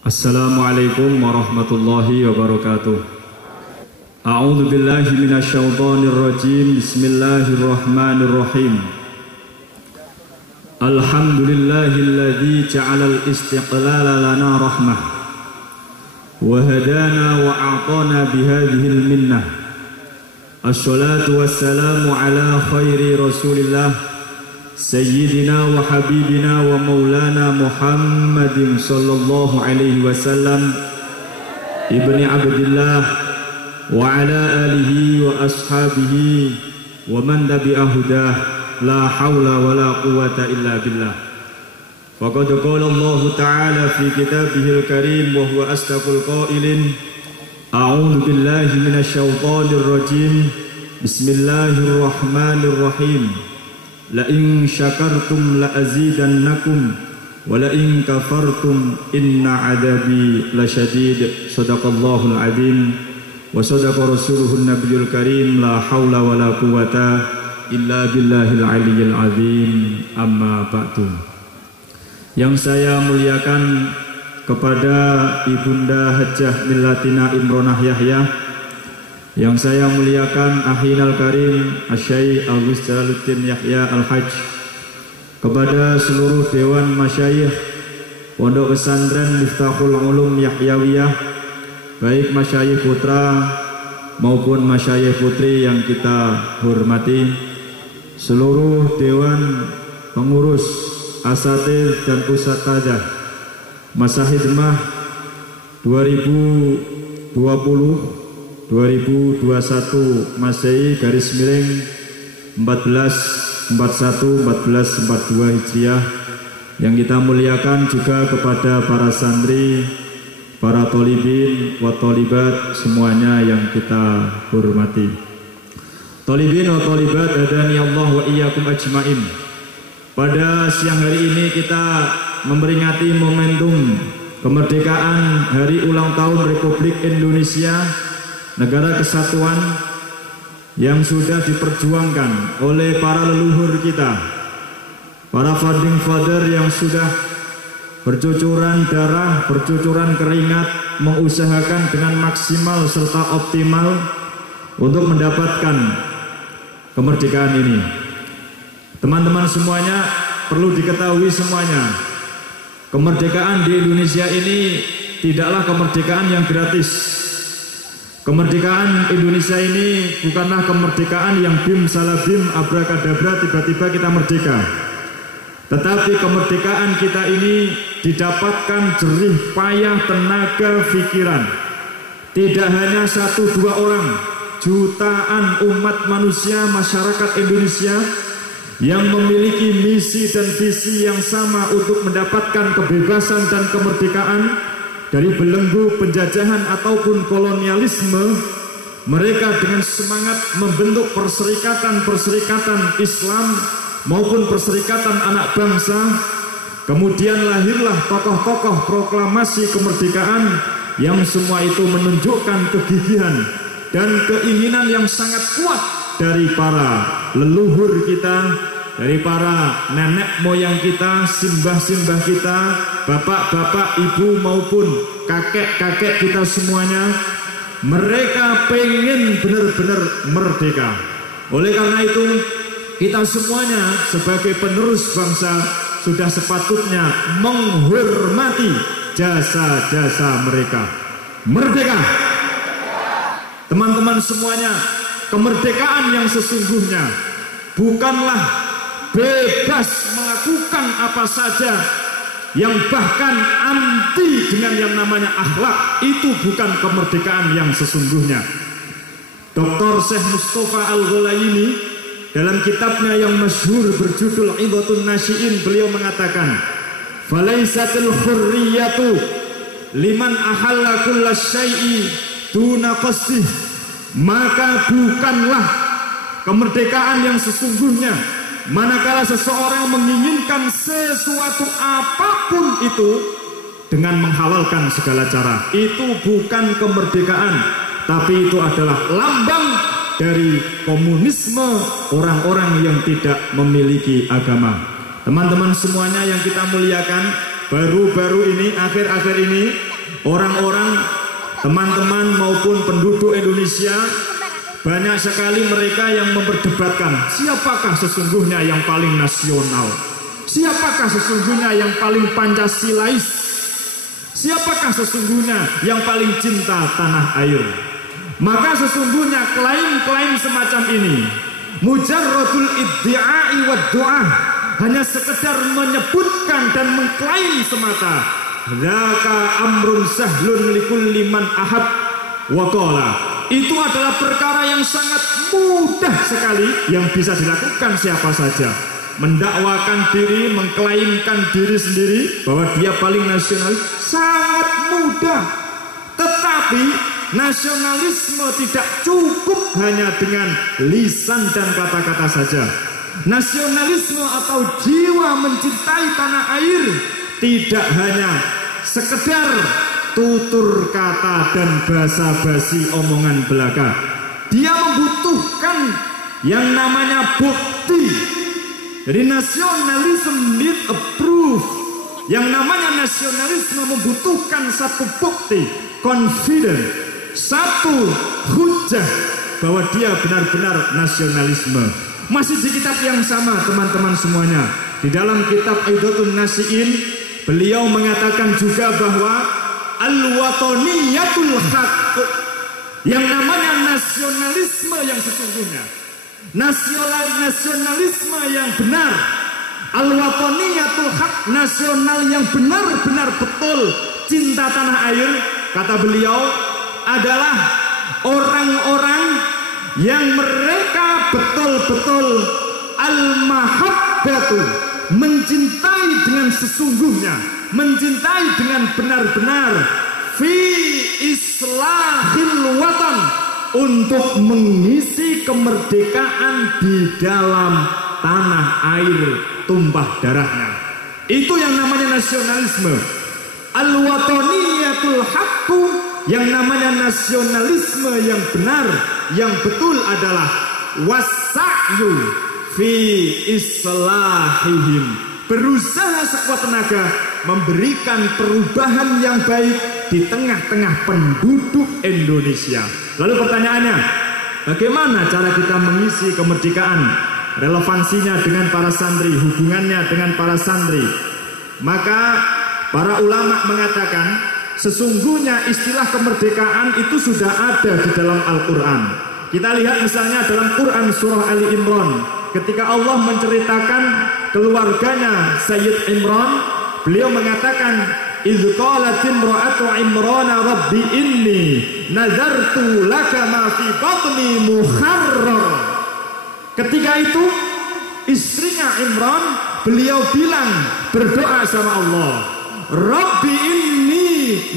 Assalamualaikum warahmatullahi wabarakatuh. A'udzu billahi minasyaitonir rajim. Bismillahirrahmanirrahim. Alhamdulillahilladzi ja'alal istiqlala lana rahmah wa hadana wa a'tana bihadhil minnah. Assalatu wassalamu ala khairi Rasulillah Sayyidina wa habibina wa maulana Muhammadin sallallahu alaihi wasallam ibni Abdillah wa ala alihi wa ashabihi wa man tabi'ahudah la hawla wa la quwata illa billah. Faqad qala Allah ta'ala fi kitabihil karim wa huwa asdaqul qailin. A'udzu billahi minasyaitonir rajim. Bismillahirrahmanirrahim. La in syakartum la azidannakum wa la in kafartum inna adabi lasyadid. Shadaqallahul azim wa sadaqa rasuluhun nabiyul karim. La haula wa la quwata illa billahil aliyyil azim. Amma ba'du. Yang saya muliakan kepada Ibunda Hajjah Millatina Imronah Yahya, yang saya muliakan Ahinal Karim Asy-Syaikh Agus Jalaluddin Yahya Al-Hajj, kepada seluruh Dewan Masyayikh Pondok Pesantren Miftahul Ulum Yahyawiyah, baik masyayikh putra maupun masyayikh putri yang kita hormati, seluruh Dewan Pengurus Asatidz dan Usatadzah Masa Khidmah 2021 Masehi garis miring 1441-1442 Hijriah, yang kita muliakan juga kepada para santri, para tolibin wa tolibat semuanya yang kita hormati. Tolibin wa tolibat hadani Allah wa iyyakum ajmain. Pada siang hari ini kita memperingati momentum kemerdekaan Hari Ulang Tahun Republik Indonesia, negara kesatuan yang sudah diperjuangkan oleh para leluhur kita, para founding father yang sudah bercucuran darah, bercucuran keringat, mengusahakan dengan maksimal serta optimal untuk mendapatkan kemerdekaan ini. Teman-teman semuanya, perlu diketahui semuanya, kemerdekaan di Indonesia ini tidaklah kemerdekaan yang gratis. Kemerdekaan Indonesia ini bukanlah kemerdekaan yang bim salabim abrakadabra tiba-tiba kita merdeka. Tetapi kemerdekaan kita ini didapatkan jerih payah tenaga pikiran. Tidak hanya 1-2 orang, jutaan umat manusia masyarakat Indonesia yang memiliki misi dan visi yang sama untuk mendapatkan kebebasan dan kemerdekaan dari belenggu penjajahan ataupun kolonialisme. Mereka dengan semangat membentuk perserikatan-perserikatan Islam maupun perserikatan anak bangsa. Kemudian lahirlah tokoh-tokoh proklamasi kemerdekaan yang semua itu menunjukkan kegigihan dan keinginan yang sangat kuat dari para leluhur kita, dari para nenek moyang kita, simbah-simbah kita, bapak-bapak, ibu maupun kakek-kakek kita semuanya. Mereka pengen benar-benar merdeka. Oleh karena itu, kita semuanya sebagai penerus bangsa sudah sepatutnya menghormati jasa-jasa mereka. Merdeka! Teman-teman semuanya, kemerdekaan yang sesungguhnya bukanlah bebas melakukan apa saja yang bahkan anti dengan yang namanya akhlak. Itu bukan kemerdekaan yang sesungguhnya. Dr. Syekh Mustafa Al-Ghulaini dalam kitabnya yang masyhur berjudul Idhatun Nasyi'in, beliau mengatakan, "Falaisatul hurriyatu liman ahalla kullasyai'i duna qasdih." Maka bukanlah kemerdekaan yang sesungguhnya manakala seseorang menginginkan sesuatu apapun itu dengan menghalalkan segala cara. Itu bukan kemerdekaan, tapi itu adalah lambang dari komunisme orang-orang yang tidak memiliki agama. Teman-teman semuanya yang kita muliakan, baru-baru ini, akhir-akhir ini orang-orang, teman-teman maupun penduduk Indonesia, banyak sekali mereka yang memperdebatkan siapakah sesungguhnya yang paling nasional, siapakah sesungguhnya yang paling Pancasilais, siapakah sesungguhnya yang paling cinta tanah air. Maka sesungguhnya klaim-klaim semacam ini mujarradul iddi'ai wa du'a, hanya sekedar menyebutkan dan mengklaim semata. Dzaka amrun sahlun likulli man ahab wa qala. Itu adalah perkara yang sangat mudah sekali yang bisa dilakukan siapa saja. Mendakwakan diri, mengklaimkan diri sendiri bahwa dia paling nasionalis sangat mudah. Tetapi nasionalisme tidak cukup hanya dengan lisan dan kata-kata saja. Nasionalisme atau jiwa mencintai tanah air tidak hanya sekedar tutur kata dan basa-basi omongan belaka. Dia membutuhkan yang namanya bukti. Jadi nasionalisme need a proof. Yang namanya nasionalisme membutuhkan satu bukti, confident, satu hujah bahwa dia benar-benar nasionalisme. Masih di kitab yang sama teman-teman semuanya, di dalam kitab Idhatun Nasiin, beliau mengatakan juga bahwa al-wataniyatul haq, yang namanya nasionalisme yang sesungguhnya, nasionalisme yang benar, al-wataniyatul haq, nasional yang benar-benar betul cinta tanah air, kata beliau, adalah orang-orang yang mereka betul-betul al-mahabbatu, mencintai dengan sesungguhnya, mencintai dengan benar-benar, fi islahil watan, untuk mengisi kemerdekaan di dalam tanah air tumpah darahnya. Itu yang namanya nasionalisme. Al-wataniyatul haqqu, yang namanya nasionalisme yang benar, yang betul adalah wasa'yu fi islahihim, berusaha sekuat tenaga memberikan perubahan yang baik di tengah-tengah penduduk Indonesia. Lalu pertanyaannya, bagaimana cara kita mengisi kemerdekaan? Relevansinya dengan para santri, hubungannya dengan para santri. Maka para ulama mengatakan sesungguhnya istilah kemerdekaan itu sudah ada di dalam Al-Quran. Kita lihat misalnya dalam Quran surah Ali Imran, ketika Allah menceritakan keluarganya Sayyid Imran, beliau mengatakan, "Idz qalat imra'atu Imrana rabbi inni nazartu laka ma fi batni muharrar." Ketika itu istrinya Imran, beliau bilang, berdoa sama Allah, "Rabbi inni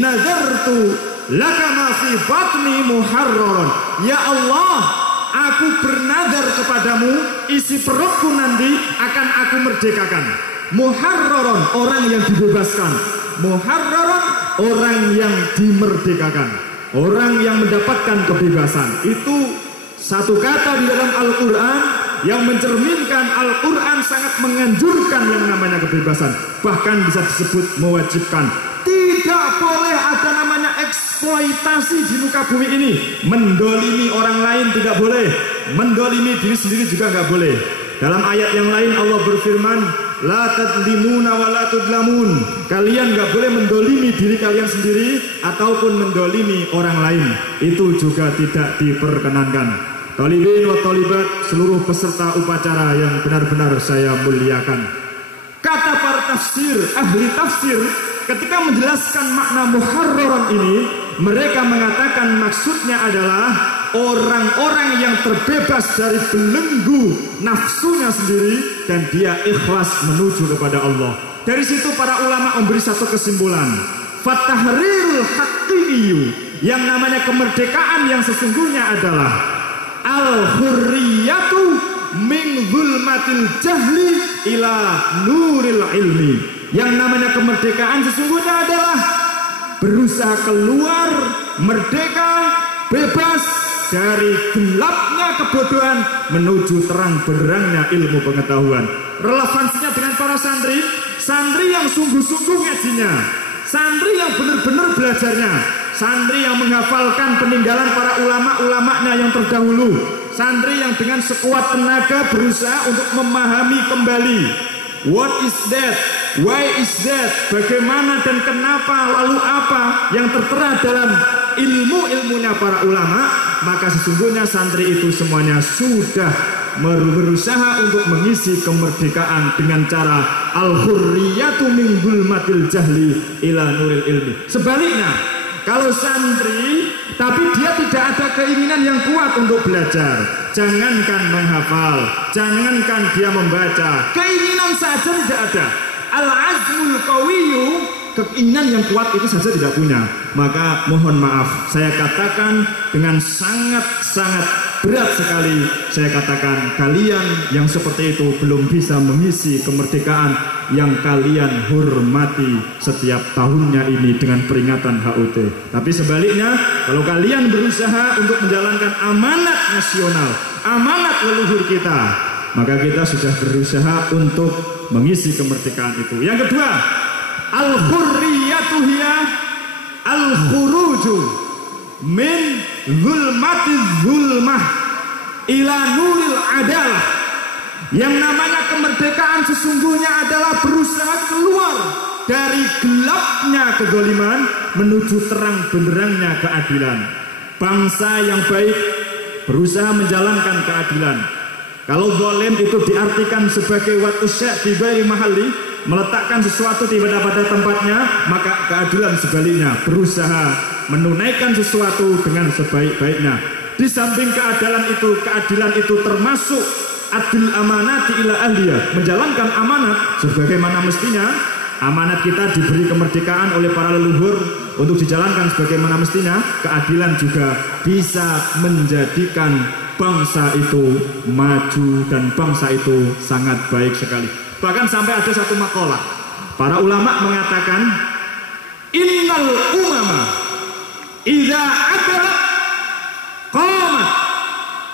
nazartu laka ma fi batni muharrar." Ya Allah, aku bernazar kepadamu, isi perutku nanti akan aku merdekakan. Muharraron, orang yang dibebaskan. Muharraron, orang yang dimerdekakan, orang yang mendapatkan kebebasan. Itu satu kata di dalam Al-Quran yang mencerminkan Al-Quran sangat menganjurkan yang namanya kebebasan, bahkan bisa disebut mewajibkan. Tidak boleh ada namanya eksploitasi di muka bumi ini. Mendolimi orang lain tidak boleh, mendolimi diri sendiri juga nggak boleh. Dalam ayat yang lain Allah berfirman, la tadlimuna wa la tudlamun. Kalian nggak boleh mendolimi diri kalian sendiri ataupun mendolimi orang lain. Itu juga tidak diperkenankan. Talibin wa talibat, seluruh peserta upacara yang benar-benar saya muliakan. Kata para tafsir, ahli tafsir, ketika menjelaskan makna muharraran ini, mereka mengatakan maksudnya adalah orang-orang yang terbebas dari belenggu nafsunya sendiri dan dia ikhlas menuju kepada Allah. Dari situ para ulama memberi satu kesimpulan, fatahrirul haqqiyyu, yang namanya kemerdekaan yang sesungguhnya adalah al-hurriyatu min zulmatil jahli ila nuril ilmi. Yang namanya kemerdekaan sesungguhnya adalah berusaha keluar, merdeka, bebas dari gelapnya kebodohan menuju terang benderangnya ilmu pengetahuan. Relevansinya dengan para santri, santri yang sungguh-sungguh ngajinya, santri yang benar-benar belajar belajarnya, santri yang menghafalkan peninggalan para ulama-ulamanya yang terdahulu, santri yang dengan sekuat tenaga berusaha untuk memahami kembali what is that, why is that, bagaimana dan kenapa, lalu apa yang tertera dalam ilmu-ilmunya para ulama, maka sesungguhnya santri itu semuanya sudah berusaha untuk mengisi kemerdekaan dengan cara al-hurriyatu min zulmatil jahli ila nuril ilmi. Sebaliknya, kalau santri tapi dia tidak ada keinginan yang kuat untuk belajar, jangankan menghafal, jangankan dia membaca, keinginan saja tidak ada, al-azmul qawiyyu, keinginan yang kuat itu saja tidak punya, maka mohon maaf, saya katakan dengan sangat-sangat berat sekali, saya katakan kalian yang seperti itu belum bisa mengisi kemerdekaan yang kalian hormati setiap tahunnya ini dengan peringatan HUT. Tapi sebaliknya, kalau kalian berusaha untuk menjalankan amanat nasional, amanat leluhur kita, maka kita sudah berusaha untuk mengisi kemerdekaan itu. Yang kedua, al-hurriyatu hiya al-khuruju min zulmatiz zulmah ila nuril adalah. Yang namanya kemerdekaan sesungguhnya adalah berusaha keluar dari gelapnya kezaliman menuju terang benderangnya keadilan. Bangsa yang baik berusaha menjalankan keadilan. Kalau zalim itu diartikan sebagai watusya di ghairi mahalli, meletakkan sesuatu tidak pada tempatnya, maka keadilan sebaliknya, berusaha menunaikan sesuatu dengan sebaik-baiknya. Di samping keadilan itu termasuk adil amanati ila ahliya, menjalankan amanat sebagaimana mestinya. Amanat kita diberi kemerdekaan oleh para leluhur untuk dijalankan sebagaimana mestinya. Keadilan juga bisa menjadikan bangsa itu maju dan bangsa itu sangat baik sekali. Bahkan sampai ada satu makalah, para ulama mengatakan innal umama idza adalat qamat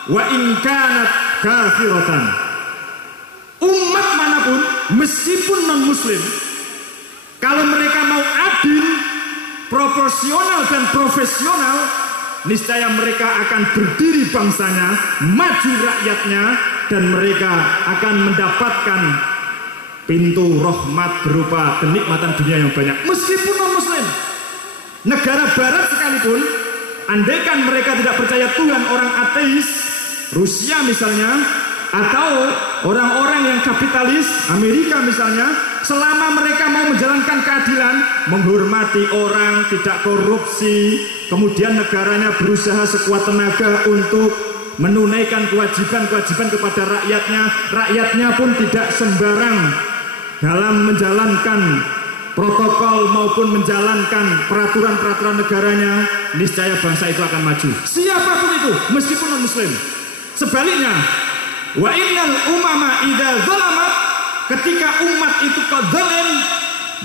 wa in kanat kafiratan. Umat manapun meskipun non muslim, kalau mereka mau adil, proporsional dan profesional, niscaya mereka akan berdiri bangsanya, maju rakyatnya, dan mereka akan mendapatkan pintu rahmat berupa kenikmatan dunia yang banyak meskipun non muslim. Negara barat sekalipun, andaikan mereka tidak percaya Tuhan, orang ateis, Rusia misalnya, atau orang-orang yang kapitalis, Amerika misalnya, selama mereka mau menjalankan keadilan, menghormati orang, tidak korupsi, kemudian negaranya berusaha sekuat tenaga untuk menunaikan kewajiban-kewajiban kepada rakyatnya, rakyatnya pun tidak sembarang dalam menjalankan protokol maupun menjalankan peraturan-peraturan negaranya, niscaya bangsa itu akan maju. Siapapun itu, meskipun non muslim. Sebaliknya, wa innal umama idza zalamat, ketika umat itu zalim,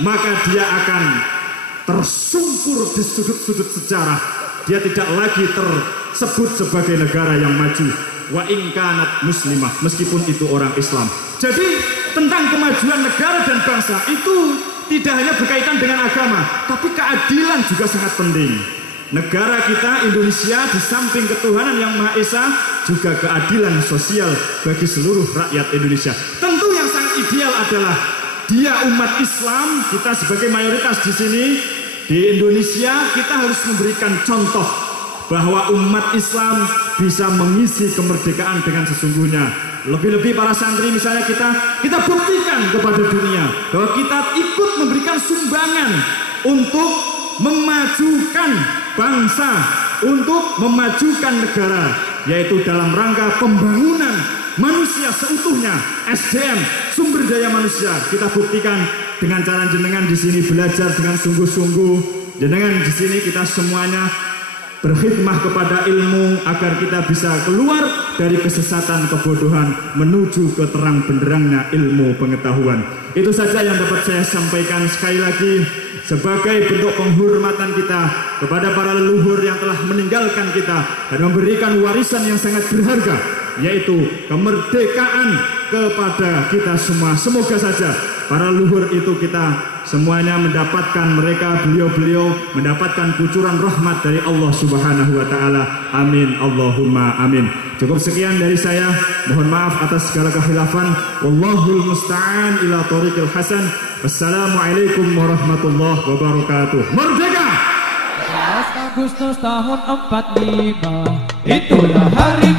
maka dia akan tersungkur di sudut-sudut sejarah. Dia tidak lagi tersebut sebagai negara yang maju. Wa in kanat muslimah, meskipun itu orang Islam. Jadi tentang kemajuan negara dan bangsa itu tidak hanya berkaitan dengan agama, tapi keadilan juga sangat penting. Negara kita Indonesia di samping ketuhanan yang Maha Esa juga keadilan sosial bagi seluruh rakyat Indonesia. Tentu yang sangat ideal adalah dia umat Islam, kita sebagai mayoritas di sini di Indonesia, kita harus memberikan contoh bahwa umat Islam bisa mengisi kemerdekaan dengan sesungguhnya. Lebih-lebih para santri misalnya kita buktikan kepada dunia bahwa kita ikut memberikan sumbangan untuk memajukan bangsa, untuk memajukan negara, yaitu dalam rangka pembangunan manusia seutuhnya, SDM, sumber daya manusia. Kita buktikan dengan cara jenengan di sini belajar dengan sungguh-sungguh. Jenengan di sini kita semuanya berkhidmah kepada ilmu agar kita bisa keluar dari kesesatan kebodohan menuju ke terang benderangnya ilmu pengetahuan. Itu saja yang dapat saya sampaikan. Sekali lagi, sebagai bentuk penghormatan kita kepada para leluhur yang telah meninggalkan kita dan memberikan warisan yang sangat berharga, yaitu kemerdekaan kepada kita semua. Semoga saja para luhur itu kita semuanya mendapatkan, mereka beliau-beliau mendapatkan kucuran rahmat dari Allah Subhanahu wa taala. Amin Allahumma amin. Cukup sekian dari saya. Mohon maaf atas segala kekhilafan. Wallahul musta'an ila thoriqil hasan. Wassalamualaikum warahmatullahi wabarakatuh. Merdeka! 11 Agustus tahun 45, itulah hari